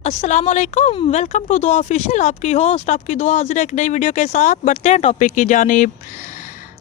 अस्सलामुअलैकुम, welcome to दुआ official. आपकी होस्ट आपकी दुआ हाजिर एक नई वीडियो के साथ। बढ़ते हैं टॉपिक की जानिब।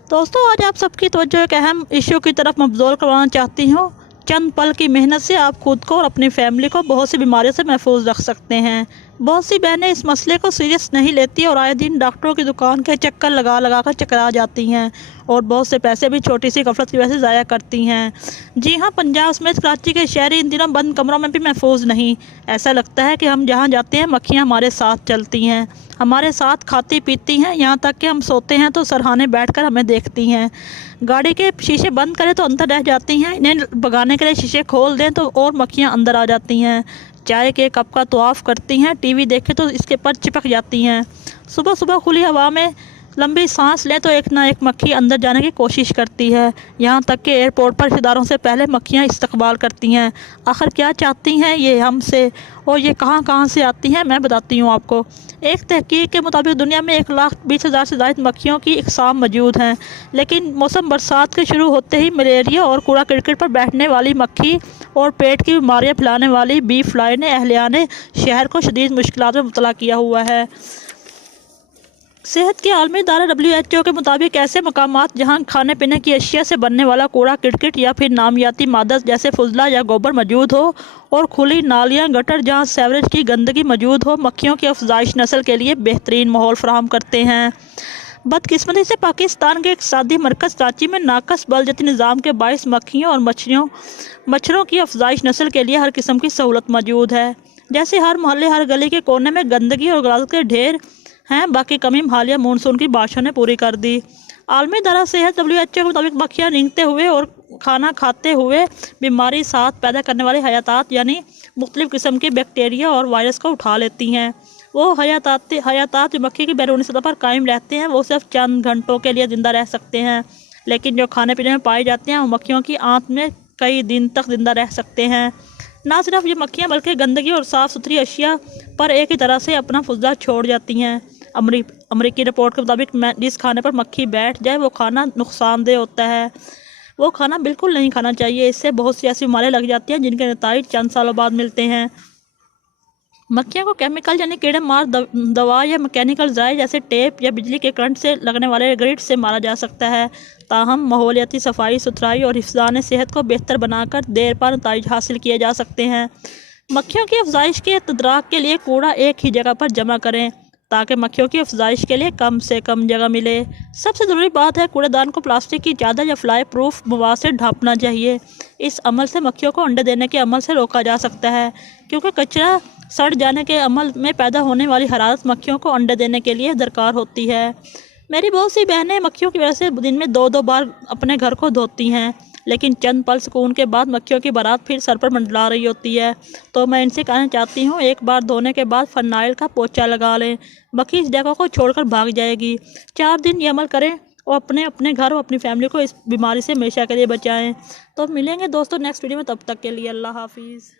दोस्तों, आज आप सबकी तवज्जो एक अहम इश्यू की तरफ मबज़ूल करवाना चाहती हूँ। चंद पल की मेहनत से आप खुद को और अपनी फैमिली को बहुत सी बीमारियों से महफूज रख सकते हैं। बहुत सी बहनें इस मसले को सीरियस नहीं लेती और आए दिन डॉक्टरों की दुकान के चक्कर लगा लगा कर चकरा जाती हैं और बहुत से पैसे भी छोटी सी गफलत की वजह से ज़ाया करती हैं। जी हाँ, पंजाब समेत कराची के शहरी इन दिनों बंद कमरों में भी महफूज नहीं। ऐसा लगता है कि हम जहाँ जाते हैं मक्खियाँ हमारे साथ चलती हैं, हमारे साथ खाती पीती हैं, यहाँ तक कि हम सोते हैं तो सरहाने बैठकर हमें देखती हैं। गाड़ी के शीशे बंद करें तो अंदर रह जाती हैं, इन्हें भगाने के लिए शीशे खोल दें तो और मक्खियाँ अंदर आ जाती हैं। चाय के कप का तवाफ़ करती हैं, टीवी देखें तो इसके पर चिपक जाती हैं। सुबह सुबह खुली हवा में लंबी सांस लें तो एक ना एक मक्खी अंदर जाने की कोशिश करती है। यहाँ तक कि एयरपोर्ट पर रिश्तेदारों से पहले मक्खियाँ इस्तकबाल करती हैं। आखिर क्या चाहती हैं ये हमसे और ये कहाँ कहाँ से आती हैं, मैं बताती हूँ आपको। एक तहकीक के मुताबिक दुनिया में 1,20,000 से ज़ायद मक्खियों की इकसाम मौजूद हैं, लेकिन मौसम बरसात के शुरू होते ही मलेरिया और कूड़ा करकट पर बैठने वाली मक्खी और पेट की बीमारियाँ फैलाने वाली बी फ्लाई ने अहलियाने शहर को शदीद मुश्किलात में मुब्तला किया हुआ है। सेहत के आलमी इदारा WHO के मुताबिक ऐसे मकामात जहां खाने पीने की अशिया से बनने वाला कूड़ा किटकिट या फिर नामियाती मादा जैसे फुजला या गोबर मौजूद हो और खुली नालियां गटर जहां सेवरेज की गंदगी मौजूद हो, मक्खियों की अफजाइश नस्ल के लिए बेहतरीन माहौल फराहम करते हैं। बदकिस्मती से पाकिस्तान के इक़्तिसादी मरकज़ कराची में नाकस बलजती निज़ाम के बाइस मक्खियों और मच्छरों की अफजाइश नस्ल के लिए हर किस्म की सहूलत मौजूद है। जैसे हर मोहल्ले हर गली के कोने में गंदगी और गलाजत के ढेर हैं, बाकी कमी हालिया मानसून की बारिशों ने पूरी कर दी। आलमी इदारा सेहत WHO के मुताबिक मक्खियाँ रेंगते हुए और खाना खाते हुए बीमारी साथ पैदा करने वाले हयातात यानी मुख्तलिफ़ किस्म के बैक्टीरिया और वायरस को उठा लेती हैं। वो हयातात जो मक्खी की बैरूनी सतह पर कायम रहते हैं वो सिर्फ चंद घंटों के लिए ज़िंदा रह सकते हैं, लेकिन जो खाने पीने में पाए जाते हैं वो मक्खियों की आंत में कई दिन तक ज़िंदा रह सकते हैं। ना सिर्फ ये मक्खियाँ बल्कि गंदगी और साफ़ सुथरी अशिया पर एक ही तरह से अपना फुजला छोड़ जाती हैं। अमरीकी रिपोर्ट के मुताबिक जिस खाने पर मक्खी बैठ जाए वो खाना नुकसानदेह होता है। वो खाना बिल्कुल नहीं खाना चाहिए, इससे बहुत सी ऐसी बीमारियाँ लग जाती हैं जिनके नतीजे चंद सालों बाद मिलते हैं। मक्खियों को केमिकल यानी कीड़े मार दवा या मैकेनिकल ज़राए जैसे टेप या बिजली के करंट से लगने वाले ग्रिड से मारा जा सकता है। ताहम माहौलियाती सफाई सुथराई और हिफ्ज़ान सेहत को बेहतर बनाकर देर पार नतीजे हासिल किए जा सकते हैं। मक्खियों की अफजाइश के तदराक के लिए कूड़ा एक ही जगह पर जमा करें ताकि मक्खियों की अफजाइश के लिए कम से कम जगह मिले। सबसे ज़रूरी बात है कूड़ेदान को प्लास्टिक की चादर या फ्लाई प्रूफ मवाद से ढाँपना चाहिए। इस अमल से मक्खियों को अंडे देने के अमल से रोका जा सकता है, क्योंकि कचरा सड़ जाने के अमल में पैदा होने वाली हरारत मक्खियों को अंडे देने के लिए दरकार होती है। मेरी बहुत सी बहनें मक्खियों की वजह से दिन में 2-2 बार अपने घर को धोती हैं, लेकिन चंद पल सुकून के बाद मक्खियों की बारात फिर सर पर मंडला रही होती है। तो मैं इनसे कहना चाहती हूँ, एक बार धोने के बाद फिनाइल का पोछा लगा लें, मक्खी इस जगह को छोड़कर भाग जाएगी। 4 दिन ये अमल करें और अपने घर और अपनी फैमिली को इस बीमारी से हमेशा के लिए बचाएं। तो मिलेंगे दोस्तों नेक्स्ट वीडियो में, तब तक के लिए अल्लाह हाफिज़।